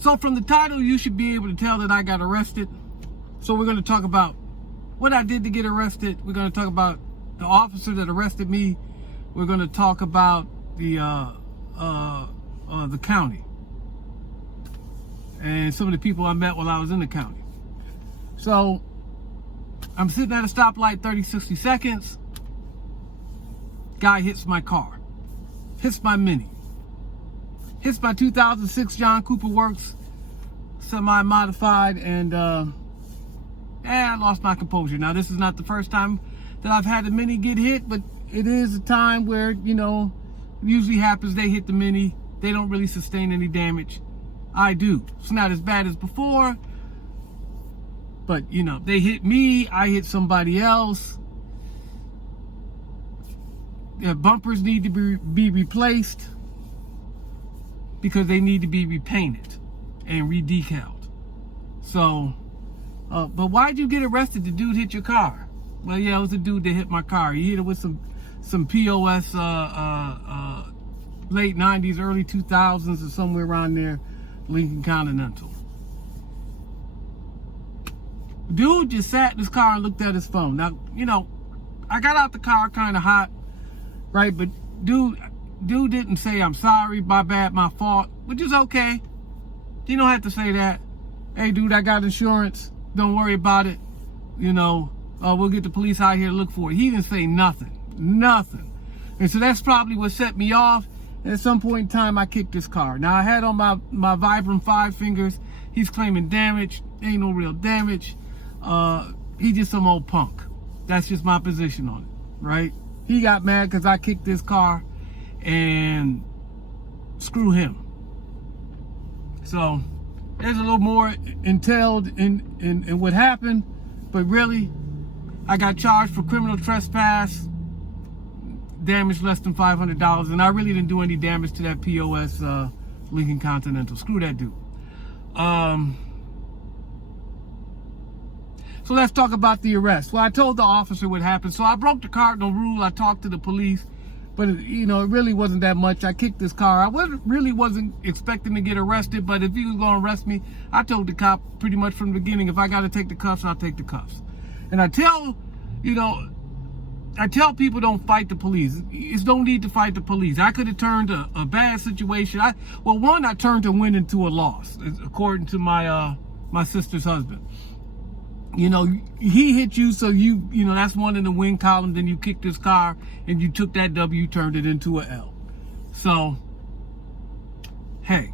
So from the title, you should be able to tell that I got arrested. So we're going to talk about what I did to get arrested. We're going to talk about the officer that arrested me. We're going to talk about the county and some of the people I met while I was in the county. So I'm sitting at a stoplight, 30, 60 seconds. Guy hits my car, hits my Mini, hits my 2006 John Cooper Works semi-modified, and I lost my composure. Now, this is not the first time that I've had a Mini get hit, but it is a time where, you know, it usually happens. They hit the Mini, they don't really sustain any damage. I do. It's not as bad as before, but, you know, they hit me, I hit somebody else. Their bumpers need to be replaced because they need to be repainted and re-decaled. So, but why'd you get arrested? The dude hit your car. Well, yeah, it was the dude that hit my car. He hit it with some POS, late 90s, early 2000s, or somewhere around there, Lincoln Continental. Dude just sat in his car and looked at his phone. Now, you know, I got out the car kind of hot, right? But dude didn't say, I'm sorry, my bad, my fault, which is okay. You don't have to say that. Hey, dude, I got insurance. Don't worry about it. You know, we'll get the police out here to look for it. He didn't say nothing. And so that's probably what set me off. And at some point in time, I kicked his car. Now, I had on my Vibram 5 fingers. He's claiming damage. Ain't no real damage. He just some old punk. That's just my position on it, right? He got mad because I kicked his car, and screw him. So there's a little more entailed in what happened, but really, I got charged for criminal trespass, damage less than $500, and I really didn't do any damage to that POS Lincoln Continental. Screw that dude. So let's talk about the arrest. Well, I told the officer what happened. So I broke the cardinal rule. I talked to the police, but you know, it really wasn't that much. I kicked this car. I really wasn't expecting to get arrested, but if he was going to arrest me, I told the cop pretty much from the beginning, if I got to take the cuffs, I'll take the cuffs. And I tell people don't fight the police. It's no need to fight the police. I could have turned a bad situation. I turned a win into a loss, according to my sister's husband. You know, he hit you, so you know, that's one in the win column. Then you kicked his car and you took that W, turned it into a L. So, hey,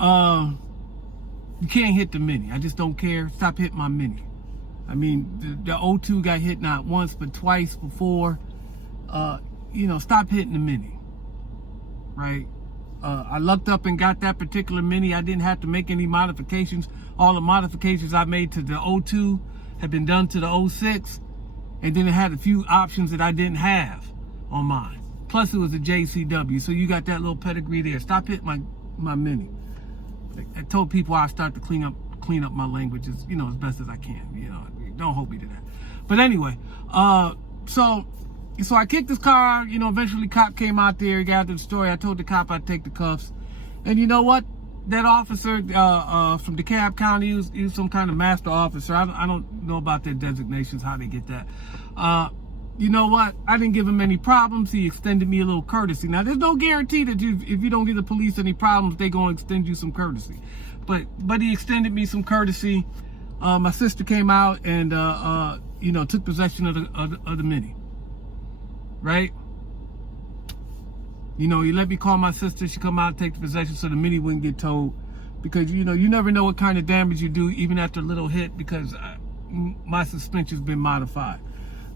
you can't hit the Mini. I just don't care. Stop hitting my Mini. I mean, the 02 got hit not once, but twice before. You know, stop hitting the Mini, right? I lucked up and got that particular Mini. I didn't have to make any modifications. All the modifications I made to the 02 had been done to the 06. And then it had a few options that I didn't have on mine. Plus it was a JCW. So you got that little pedigree there. Stop hitting my Mini. I told people I start to clean up my language, you know, as best as I can. You know, don't hold me to that. But anyway, so I kicked this car. You know, eventually cop came out there. He got the story. I told the cop I'd take the cuffs. And you know what? That officer from DeKalb County, he was some kind of master officer. I don't know about their designations, how they get that. You know what? I didn't give him any problems. He extended me a little courtesy. Now, there's no guarantee that if you don't give the police any problems, they're going to extend you some courtesy. But he extended me some courtesy. My sister came out and, you know, took possession of the Mini. Right? You know, he let me call my sister. She come out and take the possession so the Mini wouldn't get towed. Because, you know, you never know what kind of damage you do, even after a little hit, because my suspension's been modified.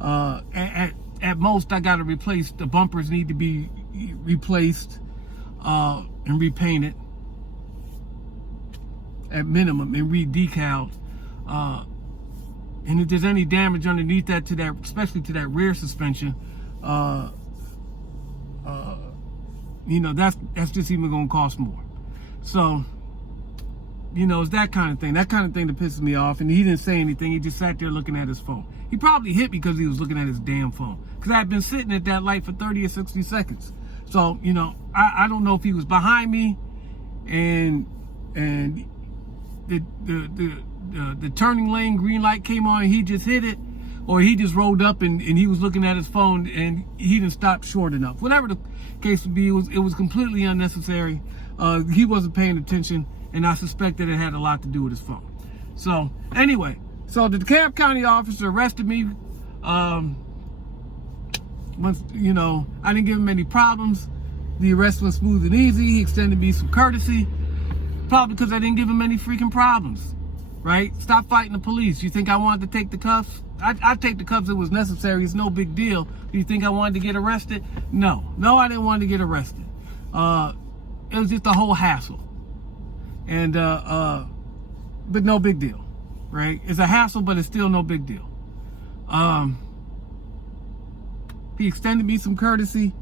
At most, I got to replace, the bumpers need to be replaced and repainted at minimum and re-decaled. And if there's any damage underneath that, especially to that rear suspension, you know, that's just even gonna cost more. So, you know, it's that kind of thing that pisses me off. And he didn't say anything. He just sat there looking at his phone. He probably hit me because he was looking at his damn phone, because I've been sitting at that light for 30 or 60 seconds. So, you know, I don't know if he was behind me and and the turning lane green light came on and he just hit it, or he just rolled up and he was looking at his phone and he didn't stop short enough. Whatever the case would be, it was completely unnecessary. He wasn't paying attention, and I suspect that it had a lot to do with his phone. So anyway, so the DeKalb County officer arrested me. Once, you know, I didn't give him any problems. The arrest went smooth and easy. He extended me some courtesy, probably because I didn't give him any freaking problems, right? Stop fighting the police. You think I wanted to take the cuffs? I'd take the cuffs if it was necessary. It's no big deal. Do you think I wanted to get arrested? No, I didn't want to get arrested. It was just a whole hassle, and but no big deal, right? It's a hassle, but it's still no big deal. He extended me some courtesy.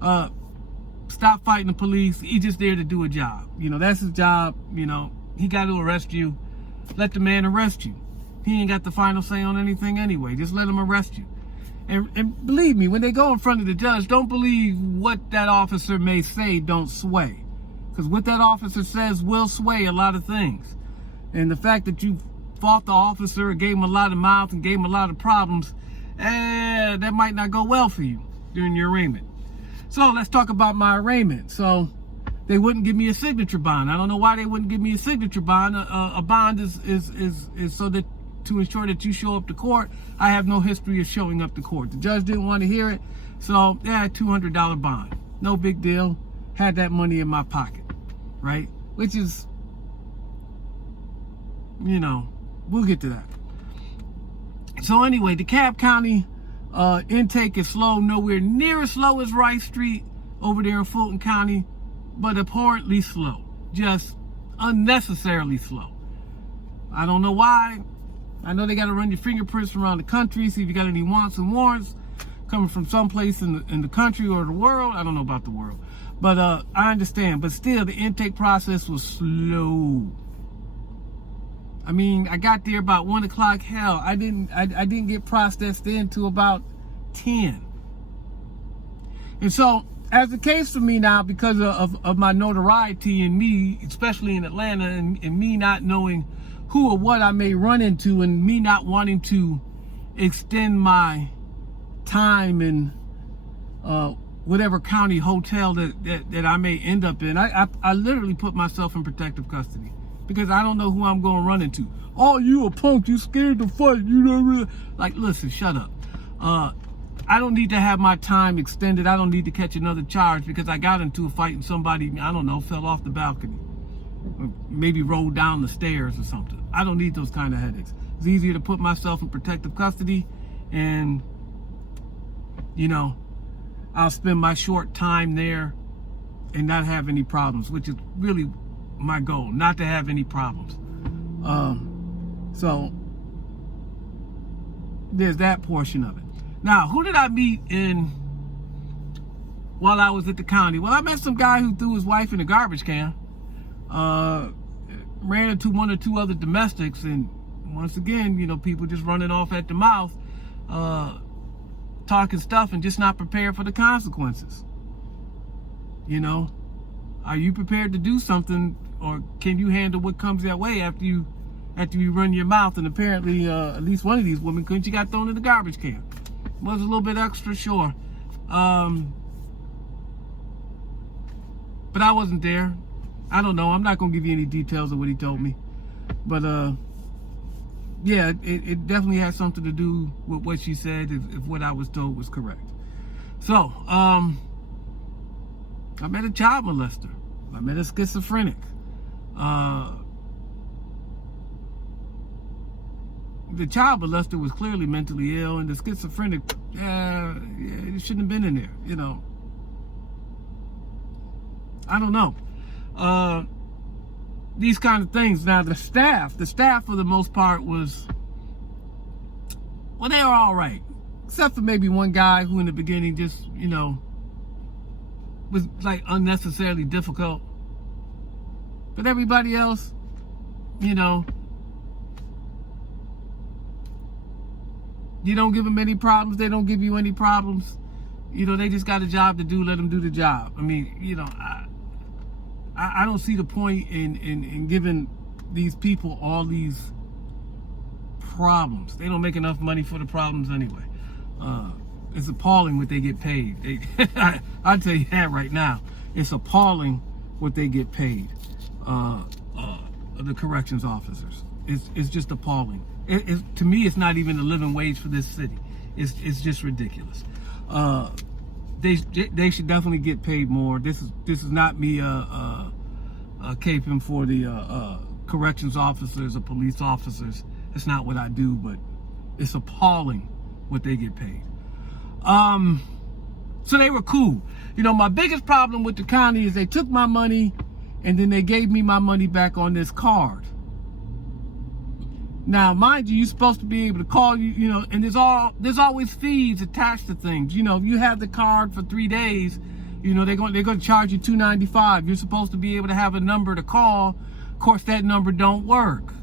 Stop fighting the police. He's just there to do a job. You know, that's his job. You know, he got to arrest you. Let the man arrest you. He ain't got the final say on anything anyway. Just let him arrest you. And believe me, when they go in front of the judge, don't believe what that officer may say, don't sway. Because what that officer says will sway a lot of things. And the fact that you fought the officer and gave him a lot of mouth and gave him a lot of problems, that might not go well for you during your arraignment. So let's talk about my arraignment. So they wouldn't give me a signature bond. I don't know why they wouldn't give me a signature bond. A bond is so that to ensure that you show up to court. I have no history of showing up to court. The judge didn't want to hear it, so yeah, $200 bond. No big deal. Had that money in my pocket, right? Which is, you know, we'll get to that. So anyway, DeKalb County intake is slow, nowhere near as slow as Rice Street over there in Fulton County, but abhorrently slow, just unnecessarily slow. I don't know why. I know they got to run your fingerprints around the country, see if you got any wants and warrants coming from someplace in the country or the world. I don't know about the world, but I understand. But still, the intake process was slow. I mean, I got there about 1 o'clock. Hell, I didn't get processed into about 10. And so, as the case for me now, because of my notoriety and me, especially in Atlanta, and me not knowing who or what I may run into, and me not wanting to extend my time in whatever county hotel that I may end up in, I literally put myself in protective custody. Because I don't know who I'm going to run into. Oh, you a punk, you scared to fight, you don't really... Like, listen, shut up. I don't need to have my time extended. I don't need to catch another charge because I got into a fight and somebody, I don't know, fell off the balcony. Or maybe rolled down the stairs or something. I don't need those kind of headaches. It's easier to put myself in protective custody and, you know, I'll spend my short time there and not have any problems, which is really my goal, not to have any problems. So there's that portion of it. Now, who did I meet while I was at the county? Well, I met some guy who threw his wife in a garbage can. Ran into one or two other domestics, and once again, you know, people just running off at the mouth, talking stuff and just not prepared for the consequences. You know, are you prepared to do something, or can you handle what comes that way after you run your mouth? And apparently, at least one of these women, she got thrown in the garbage can. Was a little bit extra, sure. But I wasn't there. I don't know. I'm not going to give you any details of what he told me. But, yeah, it definitely had something to do with what she said, if what I was told was correct. So, I met a child molester. I met a schizophrenic. The child molester was clearly mentally ill, and the schizophrenic, it shouldn't have been in there, you know. I don't know. These kind of things. Now, the staff for the most part was, well, they were all right. Except for maybe one guy who in the beginning just, you know, was like unnecessarily difficult. But everybody else, you know, you don't give them any problems, they don't give you any problems. You know, they just got a job to do, let them do the job. I mean, you know, I don't see the point in giving these people all these problems. They don't make enough money for the problems anyway. It's appalling what they get paid. I'll tell you that right now. It's appalling what they get paid. The corrections officers. It's just appalling. To me, it's not even a living wage for this city. It's just ridiculous. They should definitely get paid more. This is not me caping for the corrections officers or police officers. That's not what I do, but it's appalling what they get paid. So they were cool. You know, my biggest problem with the county is they took my money and then they gave me my money back on this card. Now, mind you, you're supposed to be able to call you know, and there's always fees attached to things. You know, if you have the card for 3 days, you know, they're going to charge you $2.95. You're supposed to be able to have a number to call. Of course, that number don't work.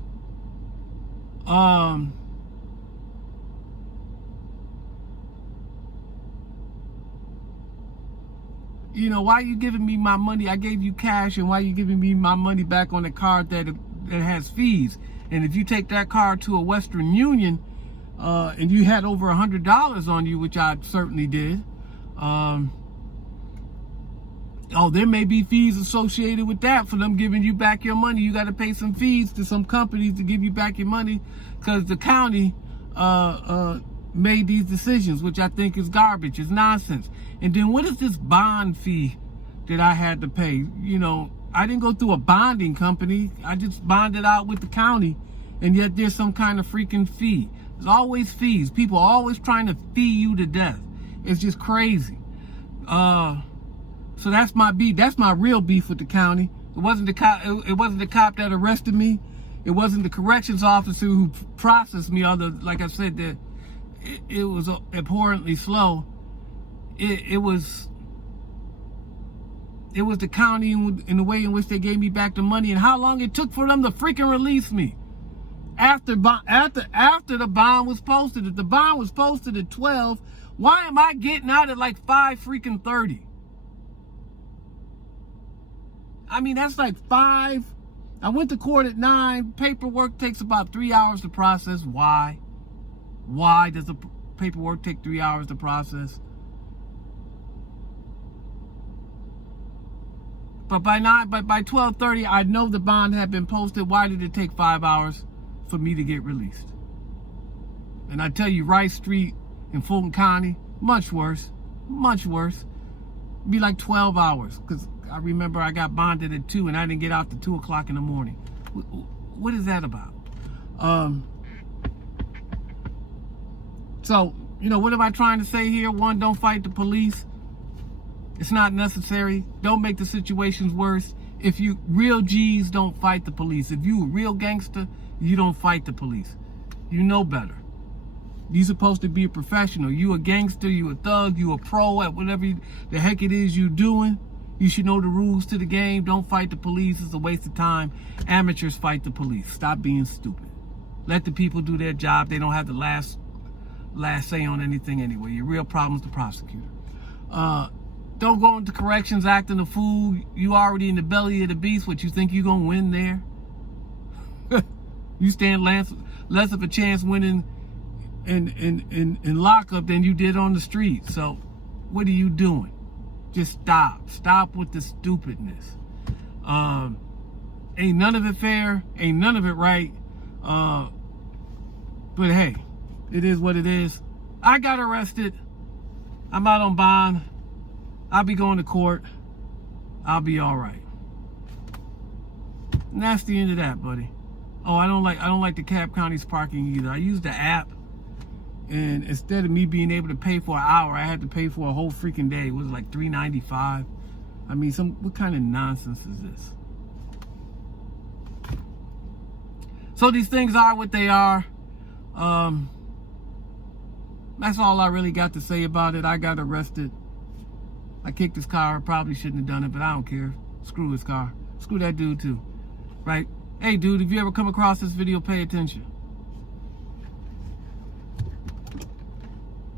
You know, why are you giving me my money? I gave you cash, and why are you giving me my money back on a card that has fees? And if you take that card to a Western Union, and you had over $100 on you, which I certainly did, there may be fees associated with that for them giving you back your money. You got to pay some fees to some companies to give you back your money because the county made these decisions, which I think is garbage, is nonsense. And then what is this bond fee that I had to pay? You know, I didn't go through a bonding company. I just bonded out with the county, and yet there's some kind of freaking fee. There's always fees. People are always trying to fee you to death. It's just crazy. So that's my beef. That's my real beef with the county. It wasn't the cop. It wasn't the cop that arrested me. It wasn't the corrections officer who processed me. Although, like I said, that it was abhorrently slow. It was the county in the way in which they gave me back the money and how long it took for them to freaking release me after the bond was posted. If the bond was posted at 12, why am I getting out at like 5:30? I mean, that's like 5. I went to court at 9. Paperwork takes about 3 hours to process. Why? Why does the paperwork take 3 hours to process? But by 12:30, I know the bond had been posted. Why did it take 5 hours for me to get released? And I tell you, Rice Street in Fulton County, much worse, much worse. It'd be like 12 hours, because I remember I got bonded at 2 and I didn't get out to 2 o'clock in the morning. What is that about? So, you know, what am I trying to say here? One, don't fight the police. It's not necessary. Don't make the situations worse. If you real G's, don't fight the police. If you a real gangster, you don't fight the police. You know better. You're supposed to be a professional. You a gangster, you a thug, you a pro at whatever the heck it is you doing. You should know the rules to the game. Don't fight the police. It's a waste of time. Amateurs fight the police. Stop being stupid. Let the people do their job. They don't have the last say on anything anyway. Your real problem's the prosecutor. Don't go into corrections acting a fool. You already in the belly of the beast. What, you think you gonna win there? You stand less of a chance winning in lockup than you did on the street. So what are you doing? Just stop with the stupidness. Ain't none of it fair, ain't none of it right. But hey, it is what it is. I got arrested. I'm out on bond. I'll be going to court. I'll be all right. And that's the end of that, buddy. Oh, I don't like the Cobb County's parking either. I used the app, and instead of me being able to pay for an hour, I had to pay for a whole freaking day. It was like $3.95. I mean, what kind of nonsense is this? So these things are what they are. That's all I really got to say about it. I got arrested. I kicked his car. Probably shouldn't have done it, but I don't care. Screw his car. Screw that dude too. Right? Hey, dude, if you ever come across this video, pay attention.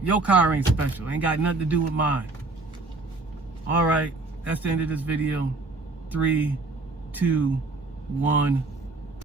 Your car ain't special. Ain't got nothing to do with mine. All right. That's the end of this video. 3, 2, 1.